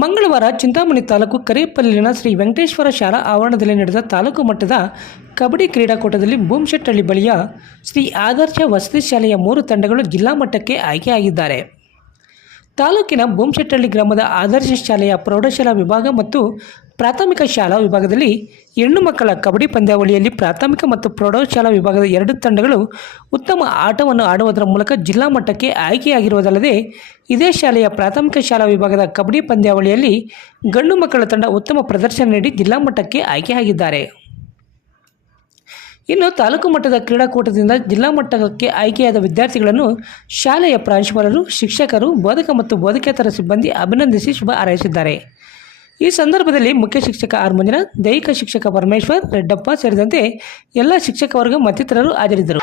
ಮಂಗಳವಾರ ಚಿಂತಾಮಣಿ ತಾಲೂಕು ಕರೇಪಲ್ಲಿನ ಶ್ರೀ ವೆಂಕಟೇಶ್ವರ ಶಾಲಾ ಆವರಣದಲ್ಲಿ ನಡೆದ ತಾಲೂಕು ಮಟ್ಟದ ಕಬಡ್ಡಿ ಕ್ರೀಡಾಕೂಟದಲ್ಲಿ ಬೂಮಶೆಟ್ಟಹಳ್ಳಿ ಬಳಿಯ ಶ್ರೀ ಆದರ್ಶ ವಸತಿ ಶಾಲೆಯ 3 ತಂಡಗಳು ಜಿಲ್ಲಾ ಮಟ್ಟಕ್ಕೆ ಆಯ್ಕೆಯಾಗಿದ್ದಾರೆ. ತಾಲೂಕಿನ ಬೂಮಶೆಟ್ಟಹಳ್ಳಿ ಗ್ರಾಮದ ಆದರ್ಶ ಶಾಲೆಯ ಪ್ರೌಢಶಾಲಾ ವಿಭಾಗ ಮತ್ತು ಪ್ರಾಥಮಿಕ ಶಾಲಾ ವಿಭಾಗದಲ್ಲಿ ಹೆಣ್ಣು ಮಕ್ಕಳ ಕಬಡ್ಡಿ ಪಂದ್ಯಾವಳಿಯಲ್ಲಿ ಪ್ರಾಥಮಿಕ ಮತ್ತು ಪ್ರೌಢಶಾಲಾ ವಿಭಾಗದ 2 ತಂಡಗಳು ಉತ್ತಮ ಆಟವನ್ನು ಆಡುವುದರ ಮೂಲಕ ಜಿಲ್ಲಾ ಮಟ್ಟಕ್ಕೆ ಆಯ್ಕೆಯಾಗಿರುವುದಲ್ಲದೆ, ಇದೇ ಶಾಲೆಯ ಪ್ರಾಥಮಿಕ ಶಾಲಾ ವಿಭಾಗದ ಕಬಡ್ಡಿ ಪಂದ್ಯಾವಳಿಯಲ್ಲಿ ಗಂಡು ಮಕ್ಕಳ ತಂಡ ಉತ್ತಮ ಪ್ರದರ್ಶನ ನೀಡಿ ಜಿಲ್ಲಾ ಮಟ್ಟಕ್ಕೆ ಆಯ್ಕೆಯಾಗಿದ್ದಾರೆ. ಇನ್ನು ತಾಲೂಕು ಮಟ್ಟದ ಕ್ರೀಡಾಕೂಟದಿಂದ ಜಿಲ್ಲಾ ಮಟ್ಟಕ್ಕೆ ಆಯ್ಕೆಯಾದ ವಿದ್ಯಾರ್ಥಿಗಳನ್ನು ಶಾಲೆಯ ಪ್ರಾಂಶುಪಾಲರು, ಶಿಕ್ಷಕರು, ಬೋಧಕ ಮತ್ತು ಬೋಧಕೇತರ ಸಿಬ್ಬಂದಿ ಅಭಿನಂದಿಸಿ ಶುಭ ಹಾರೈಸಿದ್ದಾರೆ. ಈ ಸಂದರ್ಭದಲ್ಲಿ ಮುಖ್ಯ ಶಿಕ್ಷಕ ಆರ್ ಮಂಜುನಾಥ್, ದೈಹಿಕ ಶಿಕ್ಷಕ ಪರಮೇಶ್ವರ್, ರೆಡ್ಡಪ್ಪ ಸೇರಿದಂತೆ ಎಲ್ಲ ಶಿಕ್ಷಕ ವರ್ಗ ಮತ್ತಿತರರು ಹಾಜರಿದ್ದರು.